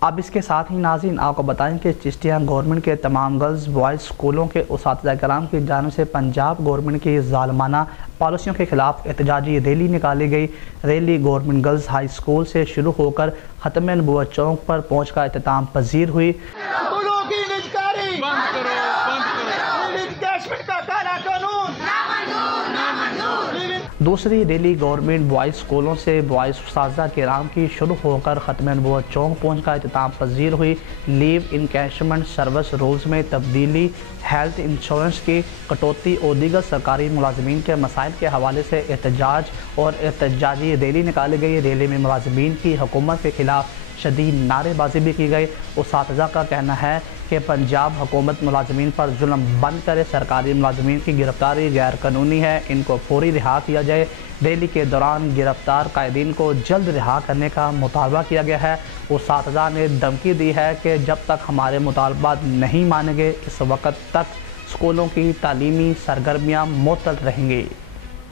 اب اس کے ساتھ ہی ناظرین آپ کو بتائیں کہ چشتیہ گورنمنٹ کے تمام گرلز بوائز اسکولوں کے اساتذہ کرام کی جانب سے پنجاب گورنمنٹ کی ظالمانہ پالیسیوں کے خلاف احتجاجی ریلی نکالی گئی۔ Rally government girls high school سے شروع ہو کر ختم نبوت چوک پر پہنچ کر اختتام پذیر ہوئی۔ دوسری ریلی گورنمنٹ بوائز اسکولوں سے بوائز اساتذہ کرام کی شروع ہو کر ختم نبوت چوک پہنچ کر اختتام پذیر ہوئی۔ لیو انکیشمنٹ سروس رولز میں تبدیلی، ہیلتھ انشورنس کی کٹوتی اور دیگر سرکاری ملازمین کے مسائل کے حوالے سے احتجاج اور احتجاجی ریلی نکالی گئی۔ ریلی میں ملازمین کی حکومت کے خلاف شدید نعرے بازی بھی کی گئی۔ اساتذہ کا کہنا ہے کہ پنجاب حکومت ملازمین پر ظلم بند کرے، سرکاری ملازمین کی گرفتاری غیر قانونی ہے، ان کو فوری رہا کیا جائے۔ ریلی کے دوران گرفتار قائدین کو جلد رہا کرنے کا مطالبہ کیا گیا ہے۔ اساتذہ نے دھمکی دی ہے کہ جب تک ہمارے مطالبات نہیں مانیں گے اس وقت تک اسکولوں کی تعلیمی سرگرمیاں معطل رہیں گی۔